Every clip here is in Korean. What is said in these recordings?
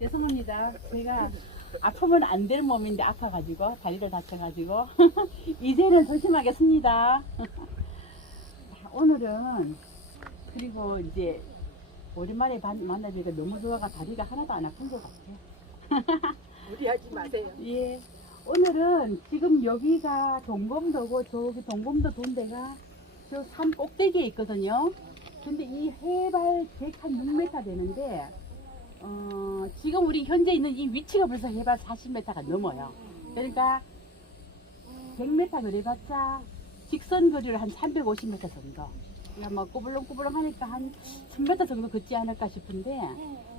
죄송합니다. 제가 아프면 안 될 몸인데 아파가지고 다리를 다쳐가지고 이제는 조심하겠습니다. 오늘은 그리고 이제 오랜만에 만나니까 너무 좋아가 다리가 하나도 안 아픈 것 같아요. 무리하지 마세요. 예. 오늘은 지금 여기가 동검도고 저기 동검도 돈대가 저 산 꼭대기에 있거든요. 근데 이 해발 106m 되는데 지금 우리 현재 있는 이 위치가 벌써 해발 40m가 넘어요. 그러니까 100m 그래봤자 직선 거리를 한 350m 정도. 그러니까 뭐 꾸불렁꾸불렁 하니까 한 1000m 정도 걷지 않을까 싶은데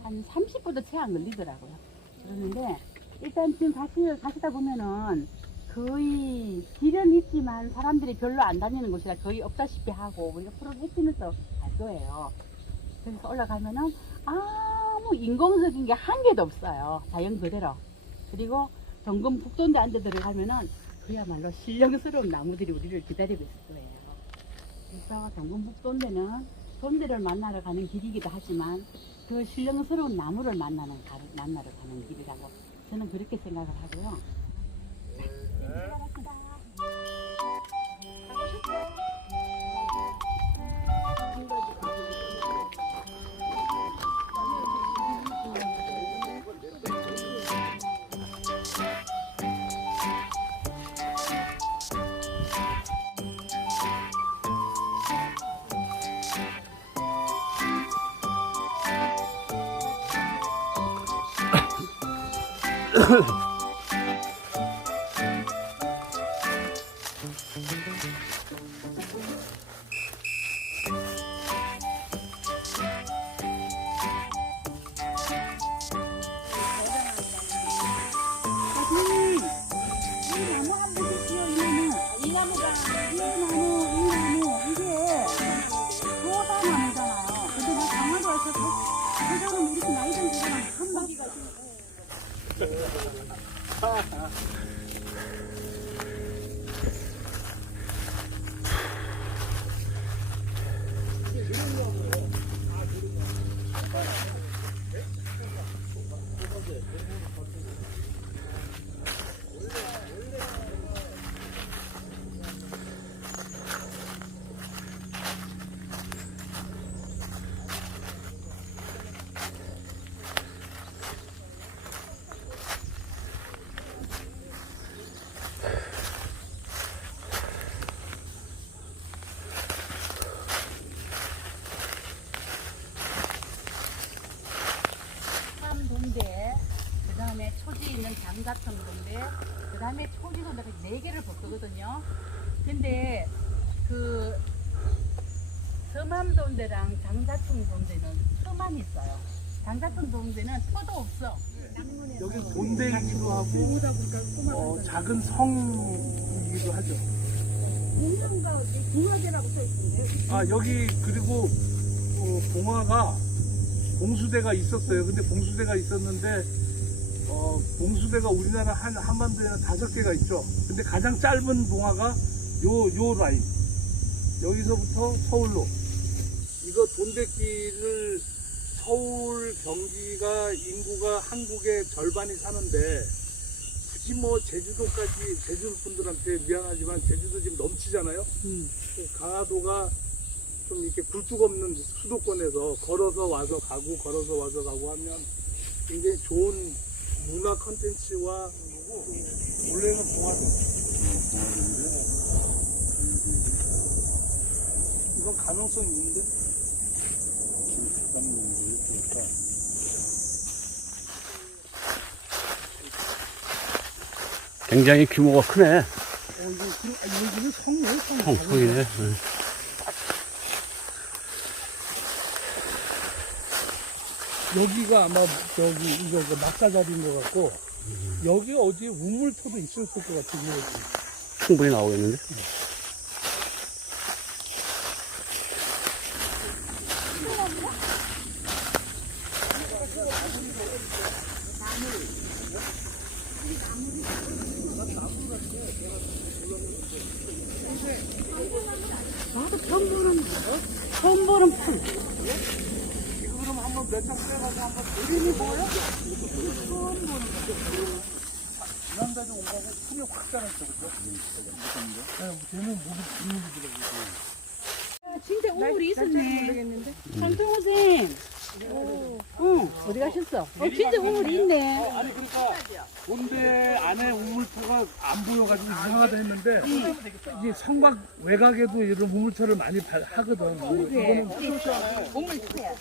한 30분도 채 안 걸리더라고요. 그러는데 일단 지금 가시다 보면은 거의 길은 있지만 사람들이 별로 안 다니는 곳이라 거의 없다시피 하고 우리가 프로 해치면서 갈 거예요. 그래서 올라가면은 아무 인공적인 게 한 개도 없어요. 자연 그대로. 그리고 동금 북돈대 안에 들어가면은 그야말로 신령스러운 나무들이 우리를 기다리고 있을 거예요. 그래서 동금 북돈대는 돈대를 만나러 가는 길이기도 하지만 그 신령스러운 나무를 만나러 가는 길이라고 저는 그렇게 생각을 하고요. 그 다음에 초지 있는 장자천 돈대, 그 다음에 초지 돈대 4개를 벗거든요. 근데 그 서암 돈대랑 장자천 돈대는 터만 있어요. 장자천 돈대는 터도 없어. 여기 돈대이기도 하고 작은 성이기도 하죠. 공명과 공화제라고 써있던데. 아 여기 그리고 봉화가 봉수대가 있었어요. 근데 봉수대가 있었는데 봉수대가 우리나라 한반도에는 5개가 있죠. 근데 가장 짧은 봉화가 요 라인 여기서부터 서울로 이거 돈대길을 서울 경기가 인구가 한국의 절반이 사는데 굳이 뭐 제주도까지 제주도 분들한테 미안하지만 제주도 지금 넘치잖아요. 강화도가 좀 이렇게 굴뚝 없는 수도권에서 걸어서 와서 가고 하면 굉장히 좋은 문화 컨텐츠와 원래는 봉화도 이건 가능성이 있는데 굉장히 규모가 크네. 여기는 성이에요. 성이네. 여기가 아마 이거 낙사자리인 것 같고 여기 어디 우물토도 있었을 것 같아요. 충분히 나오겠는데? 나도 처음 보는 풀. 그럼 한번 몇장 빼가서 한번 그림이 뭐야? 쟤는 목이 분무더라고. 진짜 우물이 있었네. 모르겠는데. 삼성호생. 응, 어디 가셨어? 진짜 우물이 있네. 아니 그러니까 본대 안에 우물터가 안 보여가지고 이상하다 했는데 이게 성곽 외곽에도 이런 우물터를 많이 하거든. 이거는 몸을 쳐야.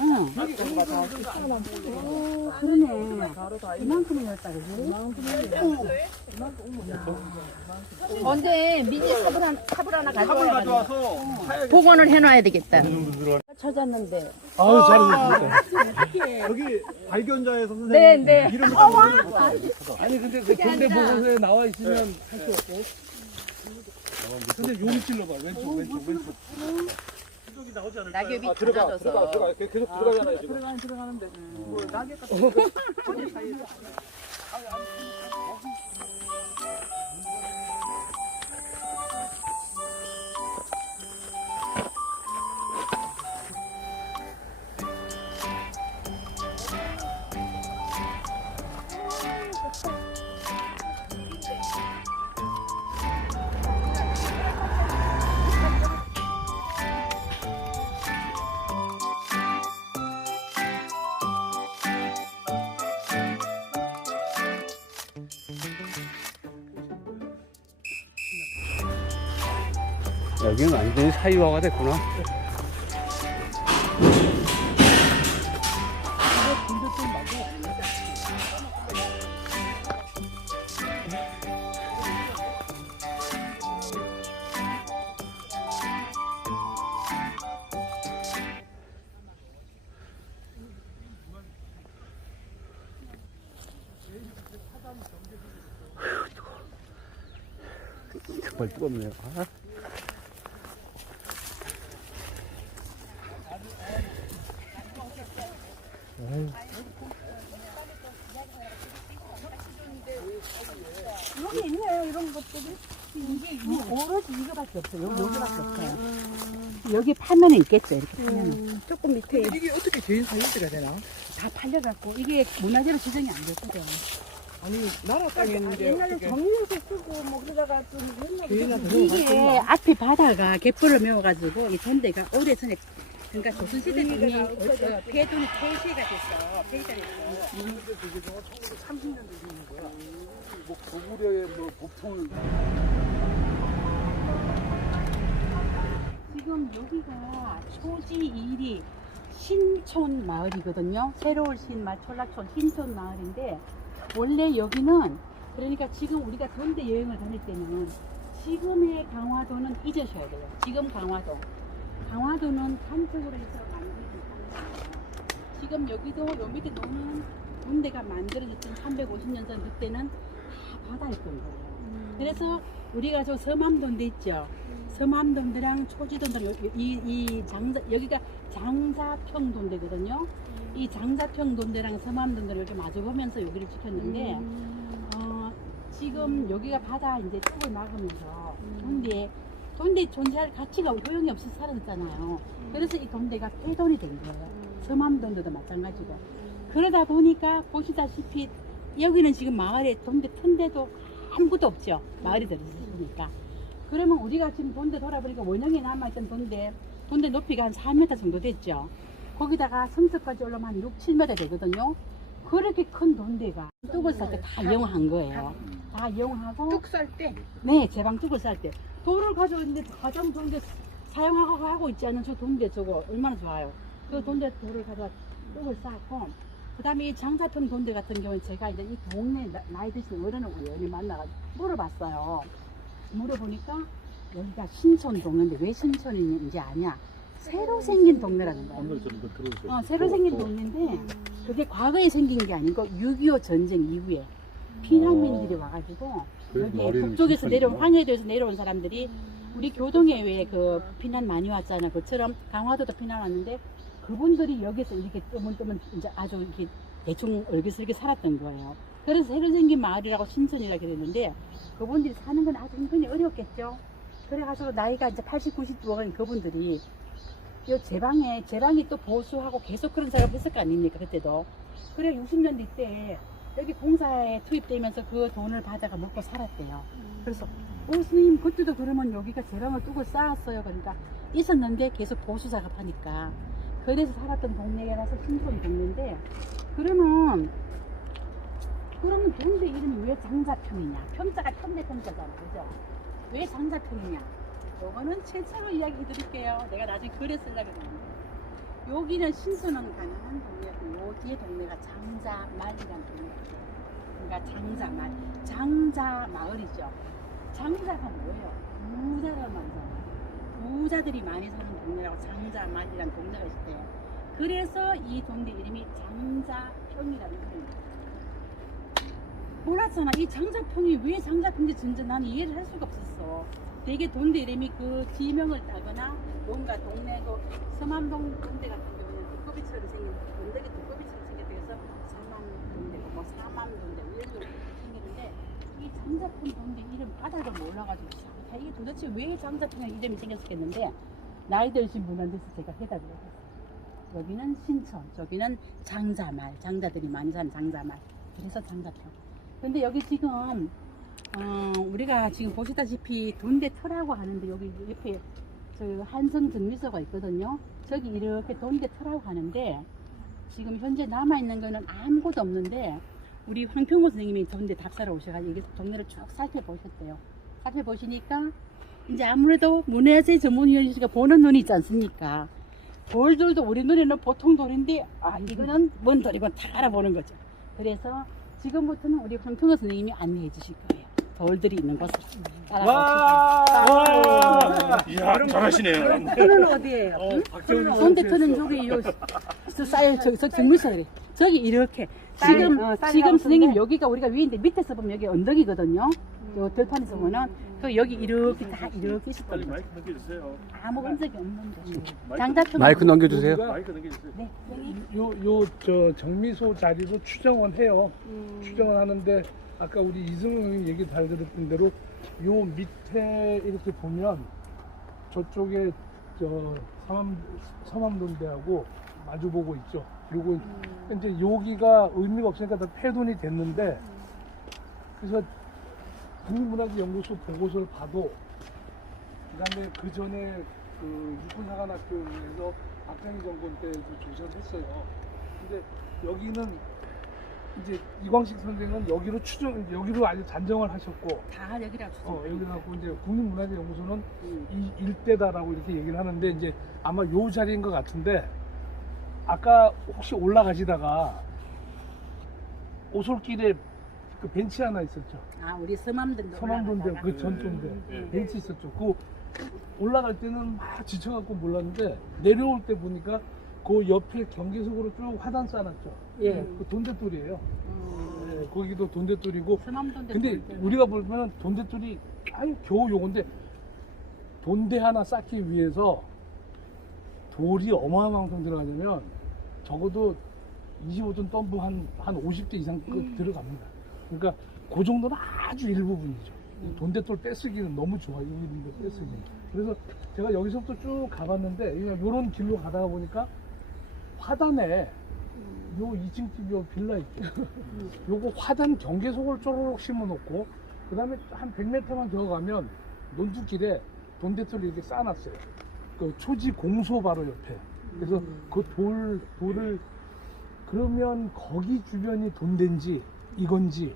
응. 그러네. 이만큼이었다, 그지? 언제 미니 삽을 하나 가져와서 복원을 해놔야 되겠다. 찾았는데. 아우 잘했습니다. 여기 발견자의 선생님 네, 네. 이름을 아니 근데 그 경대 보고서에 나와 있으면 할 수 없고. 근데 용 찔러봐 왼쪽. 낙엽이 들어가 젖어서. 계속 들어가잖아요 지금. 들어가는데. 여기는 완전히 사유화가 됐구나. 정말 뜨겁네요. 아. 여기 있네요, 이런 것들이. 이게 오로지 이거밖에 없어요. 여기밖에 없어요. 여기 파면은 있겠죠, 이렇게 파면은. 조금 밑에. 이게 어떻게 개인 사유지가 되나? 다 팔려갖고, 이게 문화재로 지정이 안 됐거든. 아니 나라 땅에 있는데 옛날에 어떻게 정리해서 쓰고 뭐 그러다가 좀 옛날에 이게 앞에 바다가 갯벌을 메워가지고, 이 돈대가 오래전에, 그러니까 조선시대 돈이 폐돈이 폐쇄가 됐어. 폐쇄가 됐어. 30년 되는 거야. 뭐 고구려의 뭐 보통을 지금 여기가 초지 1위 신촌 마을이거든요. 새로울 신마을, 촌락촌 신촌 마을인데, 원래 여기는, 그러니까 지금 우리가 전대 여행을 다닐 때는 지금의 강화도는 잊으셔야 돼요. 지금 강화도. 강화도는 한쪽으로 해서 만들어진 거예요. 지금 여기도 요 밑에 노는 군대가 만들어졌던 350년 전 그때는 다 바다였던 거예요. 그래서 우리가 저 섬암돈대 있죠. 섬암돈대랑 초지돈대, 이 장사, 여기가 장사평돈대거든요. 이 장사평돈대랑 섬암돈대를 이렇게 마주보면서 여기를 지켰는데, 지금 여기가 바다 이제 뚝을 막으면서 돈대 존재할 가치가 소용이 없이 사라졌잖아요. 그래서 이 돈대가 폐돈이 된 거예요. 섬암돈대도 마찬가지고. 그러다 보니까 보시다시피 여기는 지금 마을에 돈대 튼데도 아무것도 없죠. 마을이 들어있으니까. 그러면 우리가 지금 돈대 돌아보니까 원형에 남아있던 돈대 높이가 한 4m 정도 됐죠. 거기다가 성석까지 올라오면 한 6, 7m 되거든요. 그렇게 큰 돈대가 뚝을 쌀 때 다 이용한 거예요. 다 이용하고. 뚝 쌀 때. 네, 제방 뚝을 쌀 때. 돌을 가져오는데 가장 좋은 게 사용하고 있지 않은 저 돈대 저거 얼마나 좋아요. 그 돈대 돌을 가져와 뚝을 쌓고, 그 다음에 이 장사평 돈대 같은 경우는 제가 이제 이 동네 나이 드신 어른을 우연히 만나가지고 물어봤어요. 물어보니까 여기가 신촌 동네인데 왜 신촌인지 아냐? 새로 생긴 동네라는 거예요. 새로 생긴 동네인데 그게 과거에 생긴 게 아니고 6.25 전쟁 이후에 피난민들이 와가지고 여기 북쪽에서 내려온, 황해도에서 내려온 사람들이 우리 교동에 왜 그 피난 많이 왔잖아요. 그처럼 강화도도 피난 왔는데 그분들이 여기서 이렇게 뜨문뜨문 이제 아주 이렇게 대충 얼기설기 살았던 거예요. 그래서 새로 생긴 마을이라고 신촌이라고 그랬는데, 그분들이 사는 건 아주 굉장히 어려웠겠죠. 그래가지고 나이가 이제 80, 90 먹은 그분들이 요 제방이 또 보수하고 계속 그런 작업을 했을 거 아닙니까, 그때도. 그래 60년대 때 여기 공사에 투입되면서 그 돈을 받아가 먹고 살았대요. 그래서 스님 그때도 그러면 여기가 재방을 뚜고 쌓았어요. 그러니까 있었는데 계속 보수 작업하니까 그래서 살았던 동네라서 신선 동네인데 그러면 동네 이름이 왜 장자평이냐? 평자가 편대평자잖아, 그죠? 왜 장자평이냐? 요거는 최초로 이야기 드릴게요. 내가 나중에 글에 쓰려고 했는데 여기는 신선은 가난한 동네고 요 뒤에 동네가 장자말이라는 동네예요. 그러니까 장자말, 장자마을이죠. 장자가 뭐예요? 부자가 많잖아요. 부자들이 많이 사는 동네라고 장자말이라는 동네가 있대요. 그래서 이 동네 이름이 장자평이라는 동네입니다. 몰랐잖아. 이 장자평이 왜 장자평인지 진짜 나는 이해를 할 수가 없었어. 되게 동네 이름이 그 지명을 따거나 뭔가 동네 그 서암동 동네 같은 경우는 두꺼비처럼 생긴 언덕이 두꺼비처럼 생겼대서 삼암동네고 뭐 삼암동네 이런 식으로 생기는데 이 장자평 동네 이름 바닥을 몰라가지고 이게 도대체 왜 장자평의 이름이 생겼겠는데 나이 드신 분한테서 제가 해답을 해줬어요. 여기는 신천, 저기는 장자말, 장자들이 많이 사는 장자말. 그래서 장자평. 근데 여기 지금 우리가 지금 보시다시피 돈대터라고 하는데 여기 옆에 저 한성 정미소가 있거든요. 저기 이렇게 돈대터라고 하는데 지금 현재 남아있는 거는 아무것도 없는데 우리 황평호 선생님이 돈대 답사로 오셔가지고 여기 동네를 쭉 살펴보셨대요. 살펴보시니까 이제 아무래도 문화재 전문위원 씨가 보는 눈이 있지 않습니까? 돌들도 우리 눈에는 보통 돌인데 이거는 뭔 돌이고 다 알아보는 거죠. 그래서 지금부터는 우리 황평호 선생님이 안내해 주실 거예요. 돌들이 있는 곳을 따라가시죠. 이야, 잘하시네요. 터는 어디예요? 손대터는 저기 요 쌓여 저 정밀서 그래. 저기 이렇게 지금 선생님 여기가 우리가 위인데 밑에서 보면 여기 언덕이거든요. 요 들판에서 보면 그 여기 이렇게 다 이렇게 있었던 거죠. 마이크 넘겨주세요. 아무 흔적이 없는 거죠. 장자평 마이크 넘겨주세요. 마이크 넘겨주세요. 네, 저 정미소 자리도 추정은 해요. 추정을 하는데 아까 우리 이승훈 형님 얘기 잘 들었던 대로 요 밑에 이렇게 보면 저쪽에 저 서암동대하고 마주보고 있죠. 그리고 이제 여기가 의미가 없으니까 다 폐돈이 됐는데 그래서 국립문화재연구소 보고서를 봐도 그다음에 그 전에 그 육군사관학교에서 박정희 정권 때 조사를 했어요. 근데 여기는 이제 이광식 선생은 여기로 여기로 아주 단정을 하셨고 다 여기라고 여기라고 이제 국립문화재연구소는 이 일대다라고 이렇게 얘기를 하는데 이제 아마 요 자리인 것 같은데 아까 혹시 올라가시다가 오솔길에 그 벤치 하나 있었죠. 우리 서암동대 그 전통대 벤치 있었죠. 그 올라갈 때는 막 지쳐갖고 몰랐는데 내려올 때 보니까 그 옆에 경계석으로 쭉 화단 쌓아놨죠. 예. 그 돈대돌이에요. 네, 거기도 돈대돌이고. 서암동대. 근데 우리가 보면 돈대돌이 겨우 요건데 돈대 하나 쌓기 위해서 돌이 어마어마한 들어가려면 적어도 25톤 덤프 한 50대 이상 들어갑니다. 그러니까 그 정도는 아주 일부분이죠. 돈대돌 떼쓰기는 너무 좋아요. 이분들 떼쓰기. 그래서 제가 여기서부터 쭉 가봤는데 이런 길로 가다가 보니까 화단에 요 2층 집 요 빌라 있죠. 요거 화단 경계석을 쪼르륵 심어놓고 그 다음에 한 100m만 더 가면 논두길에 돈대돌을 이렇게 쌓아놨어요. 그 초지 공소 바로 옆에. 그래서 그 돌을 그러면 거기 주변이 돈대인지 이건지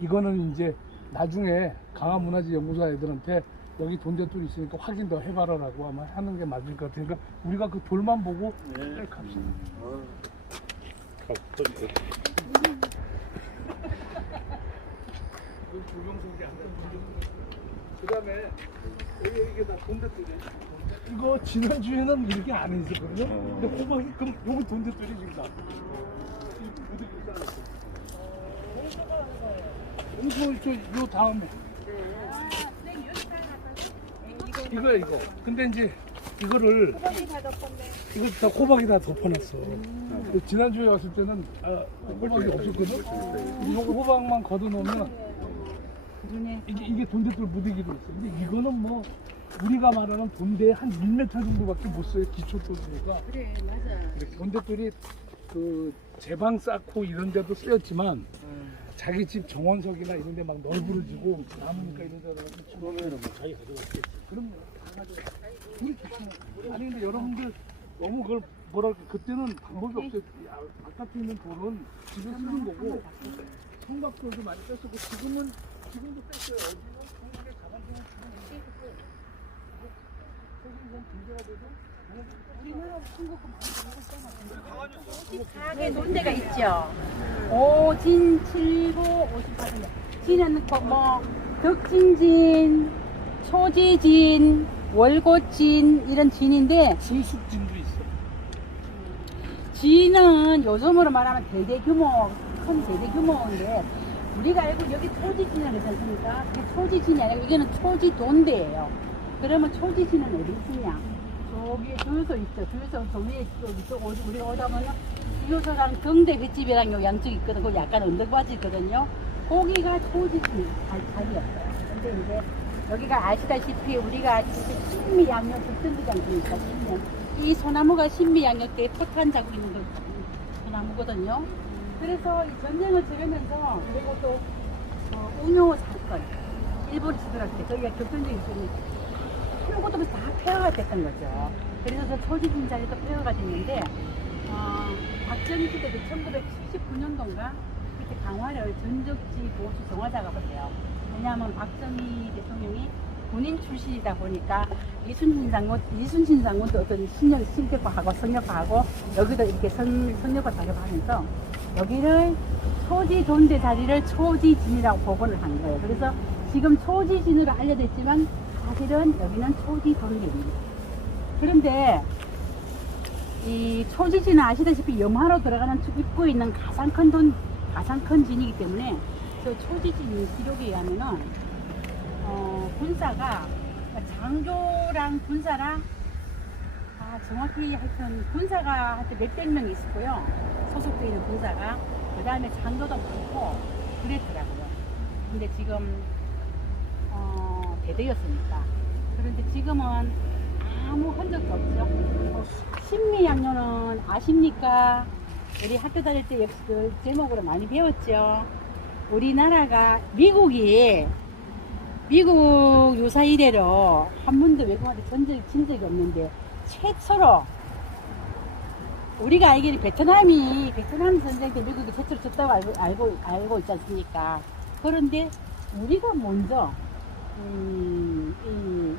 이거는 이제 나중에 강화문화재연구소 애들한테 여기 돈대돌이 있으니까 확인 더 해봐라라고 아마 하는 게 맞을 것 같으니까 우리가 그 돌만 보고 갑시다. 그 다음에 이게 다 돈대돌이에요. 이거 지난주에는 이렇게 안에 있었거든요. 근데 호박이 그럼 여기 돈대돌이 지금 다. 요 다음에 이거 근데 이제 이거를 이거 다 호박에다 덮어놨어. 지난주에 왔을 때는 호박이 없었거든. 이거 호박만 걷어놓으면 이게 돈대돌 무대기로 있어. 근데 이거는 뭐 우리가 말하는 돈대 한 1m 정도밖에 못 써요. 기초돌이가. 그래 맞아. 돈대돌이 그 제방 쌓고 이런 데도 쓰였지만 자기 집 정원석이나 이런 데 막 널브를 지고 남으니까 이런 데다가 그러면은 뭐 자기 가져갔겠지. 그럼 다 가져가. 아니 근데 여러분들 너무 그걸 뭐랄까 그때는 방법이 없어요. 바깥에 있는 돈은 집에 쓰는 거고 성곽들도 많이 뺐었고 지금도 뺐어요. 어디는 한국의 자본주의 지금 세계에서 문제가 돼도 우리나라 한국은 가게 논데가 있죠. 오진 79 58인데 진은 뭐 덕진진, 초지진, 월곶진 이런 진인데 순숙진도 있어. 진은 요즘으로 말하면 대대규모 큰 대대규모인데 우리가 알고 여기 초지진을 하지 않습니까? 그게 초지진이 아니고 이거는 초지돈대예요. 그러면 초지진은 어디 있느냐? 저기 주유소 있죠. 주유소 저 위에 또 우리가 오다 보면 주유소랑 경대 횟집이랑 요 양쪽 있거든. 그 약간 언덕바지 있거든요. 거기가 초지진 자리였어요. 근데 이제 여기가 아시다시피 우리가 신미양력 급전지장이 있다. 이 소나무가 신미양력 때 포탄 자국 있는 그 소나무거든요. 그래서 이 전쟁을 치르면서 그리고 또 운요 사건 일본에서 들어갈 때 저희가 격전적인 있었는데 그것도 다 폐허가 됐던 거죠. 그래서 저 초지진 자리도 폐허가 됐는데 박정희 시대도 1979년도인가 그때 강화를 전적지 보수 정화 작업을 해요. 왜냐하면 박정희 대통령이 군인 출신이다 보니까 이순신 장군도 어떤 신격화하고 성역화하고 여기도 이렇게 성역화 작업하면서 여기를 초지돈대 자리를 초지진이라고 복원을 한 거예요. 그래서 지금 초지진으로 알려져 있지만 사실은 여기는 초지돈대입니다. 그런데 이 초지진은 아시다시피 염화로 들어가는 입구에 있는 가장 큰 진이기 때문에 저 초지진 기록에 의하면은 군사가 장교랑 군사랑 정확히 하여튼 군사가 하여튼 몇백 명 있었고요. 소속되어 있는 군사가 그 다음에 장교도 많고 그랬더라고요. 근데 지금 대대였으니까. 그런데 지금은 아무 흔적도 없죠. 신미양요는 아십니까? 우리 학교 다닐 때 역시 그 제목으로 많이 배웠죠. 우리나라가 미국 유사 이래로 한 번도 외국한테 전쟁을 진 적이 없는데 최초로 우리가 알기로 베트남 전쟁 때 미국이 최초로 졌다고 알고 있지 않습니까? 그런데 우리가 먼저 이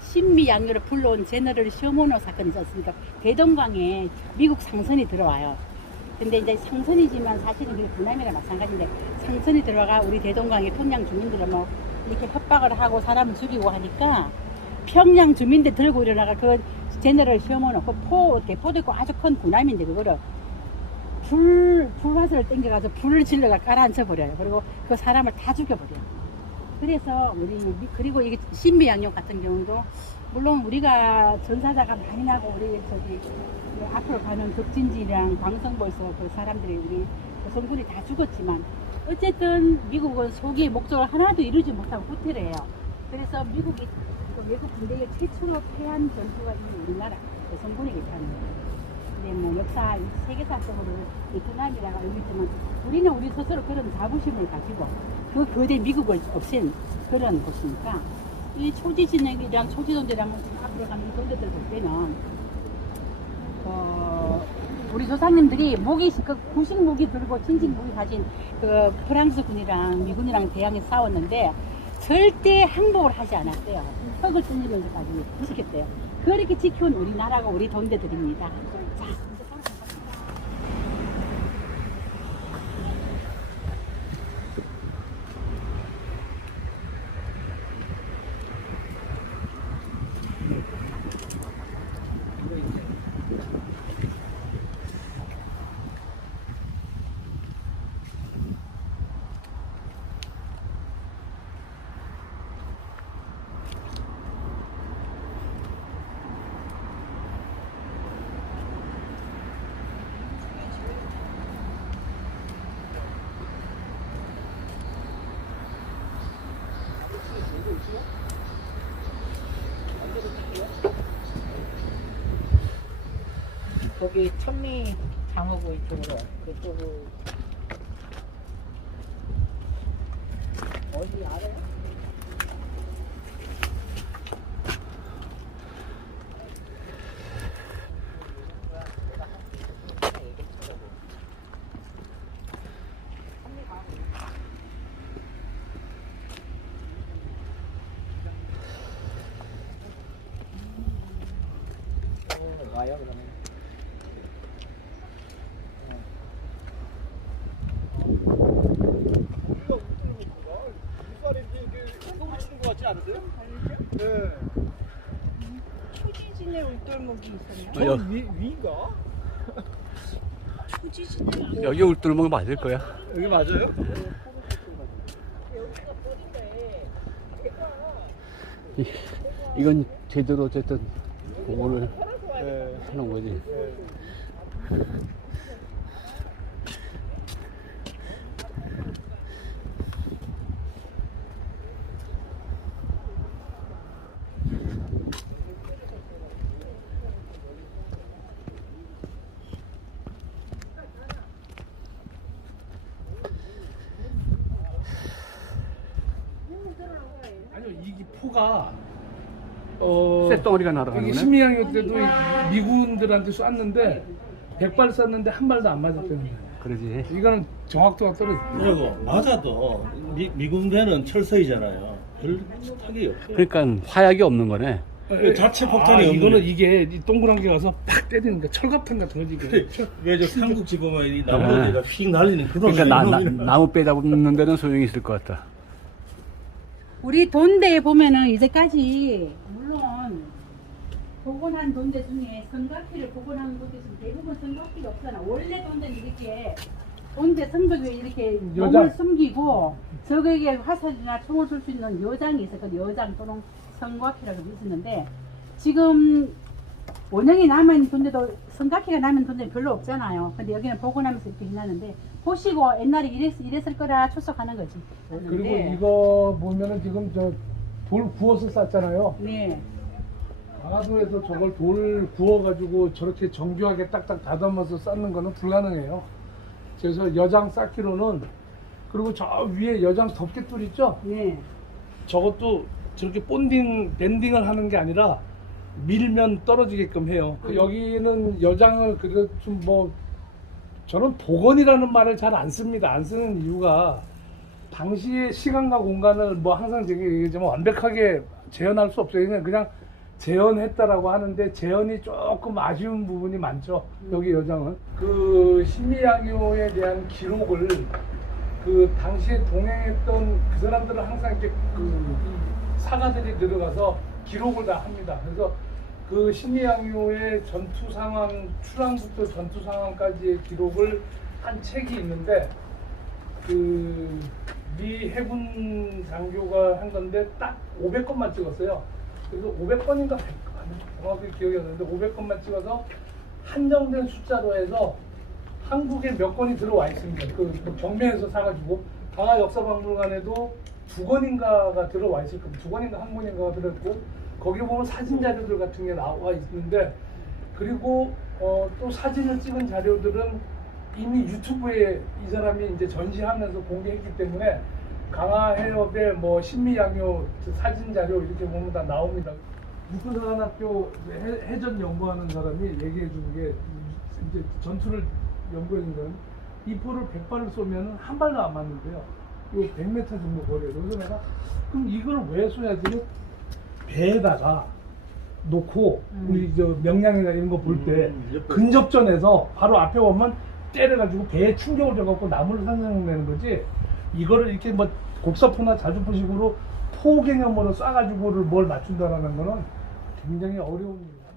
신미양요를 불러온 제너럴 셔머너 사건이 있지 않습니까? 대동강에 미국 상선이 들어와요. 근데 이제 상선이지만 사실은 그게 군함이랑 마찬가지인데 상선이 들어가 우리 대동강에 평양 주민들을 뭐 이렇게 협박을 하고 사람을 죽이고 하니까 평양 주민들 들고 일어나가 그 제너럴 셔머너 그 대포도 있고 아주 큰 군함인데 그거를 불화살을 땡겨가지고 불을 질러가 깔아앉혀 버려요. 그리고 그 사람을 다 죽여버려요. 그래서 그리고 이게 신미양요 같은 경우도 물론 우리가 전사자가 많이 나고 우리 앞으로 가는 덕진지랑 광성보에서 그 사람들이 우리 조선군이 다 죽었지만 어쨌든 미국은 소기의 목적을 하나도 이루지 못하고 후퇴를 해요. 그래서 미국이 외국 군대에 최초로 패한 전투가 이 우리나라 조선군이기 때문에. 근데 뭐 역사 세계사적으로 베트남이라고 알고 있지만 우리는 우리 스스로 그런 자부심을 가지고 그 거대 미국을 없앤 그런 곳이니까 이 초지진이랑 초지돈대랑 앞으로 가는 돈대들 볼 때는 우리 조상님들이 구식 무기 들고 진식 무기 가진 그 프랑스 군이랑 미군이랑 대항해 싸웠는데 절대 항복을 하지 않았대요. 턱을 던지면서까지 지켰대요. 그렇게 지켜온 우리나라가 우리 돈대들입니다. 자, 거기 천리 강호구 이쪽으로 그쪽으로 어디 알아요? 와요 그러면. 네. 초지진에 울돌목이 있었나? 위인가? 초지진에 여기 울돌목 맞을 거야. 여기 맞아요? 이건 제대로 어쨌든 복원을 네. 하는 거지. 아니요, 이 포가 쇳덩어리가 날아가는 이게 거네. 신미양요 때도 미군들한테 쐈는데 100발 쐈는데 한 발도 안 맞았다는 거예요. 그러지. 이거는 정확도가 떨어져. 그리고 맞아도 미군대는 철서이잖아요. 별 타격이 없어요. 그러니까 화약이 없는 거네. 자체 폭탄이 없는 이거는 거예요. 이게 이 동그란 게 가서 팍 때리는 거 철갑탄 같은 거지 이게. 왜저 삼국지 보면 이 나무에다가 휙 날리는 그런 그러니까 놈이는 나무 빼다 붙는 데는 소용이 있을 것 같다. 우리 돈대에 보면은 이제까지 물론 복원한 돈대 중에 성곽기를 복원한 곳에서 대부분 성곽기가 없잖아. 원래 돈대는 이렇게 돈대 성벽 위에 이렇게 여장. 몸을 숨기고 적에게 화살이나 총을 쏠 수 있는 여장이 있었거든. 여장 또는 성곽기라고 있었는데 지금 원형이 남은 돈대도 성곽기가 남은 돈대는 별로 없잖아요. 근데 여기는 복원하면서 이렇게 해놨는데 보시고 옛날에 이랬을 거라 추석하는 거지. 그리고 이거 보면은 지금 저 돌 구워서 쌌잖아요. 네. 강화도에서 저걸 돌 구워가지고 저렇게 정교하게 딱딱 다듬어서 쌓는 거는 불가능해요. 그래서 여장 쌓기로는 그리고 저 위에 여장 덮개돌 있죠? 네. 저것도 저렇게 밴딩을 하는 게 아니라 밀면 떨어지게끔 해요. 여기는 여장을 그래도 좀 뭐 저는 복원이라는 말을 잘 안 씁니다. 안 쓰는 이유가 당시의 시간과 공간을 뭐 항상 제가 얘기하지만 완벽하게 재현할 수 없어요. 그냥 재현했다라고 하는데 재현이 조금 아쉬운 부분이 많죠. 여기 여장은 그 신미양요에 대한 기록을 그 당시에 동행했던 그 사람들은 항상 이렇게 그 사가들이 들어가서 기록을 다 합니다. 그래서 그 신미양요의 전투 상황, 출항부터 전투 상황까지의 기록을 한 책이 있는데 그 미 해군 장교가 한 건데 딱 500건만 찍었어요. 그래서 500건인가 100건 정확히 기억이 안 나는데 500건만 찍어서 한정된 숫자로 해서 한국에 몇 건이 들어와 있습니다. 그 경매에서 사가지고 강화 역사박물관에도 2권인가가 들어와 있을 겁니다. 2권인가 1권인가가 들어있고 거기 보면 사진 자료들 같은 게 나와 있는데 그리고 또 사진을 찍은 자료들은 이미 유튜브에 이 사람이 이제 전시하면서 공개했기 때문에 강화해협의 뭐 신미양요 사진 자료 이렇게 보면 다 나옵니다. 육군사관학교 해전 연구하는 사람이 얘기해 주는 게 이제 전투를 연구해 준 거는 이 포를 100발을 쏘면 한 발도 안 맞는데요. 이거 100m 정도 거리에요. 그래서 내가 그럼 이걸 왜 쏘야지? 배에다가 놓고 우리 저 명량이나 이런 거 볼 때 근접전에서 바로 앞에 오면 때려가지고 배에 충격을 줘갖고 나무를 산산내는 거지. 이거를 이렇게 뭐 곡사포나 자주포식으로 포 개념으로 쏴가지고를 뭘 맞춘다라는 거는 굉장히 어려운 일이에요.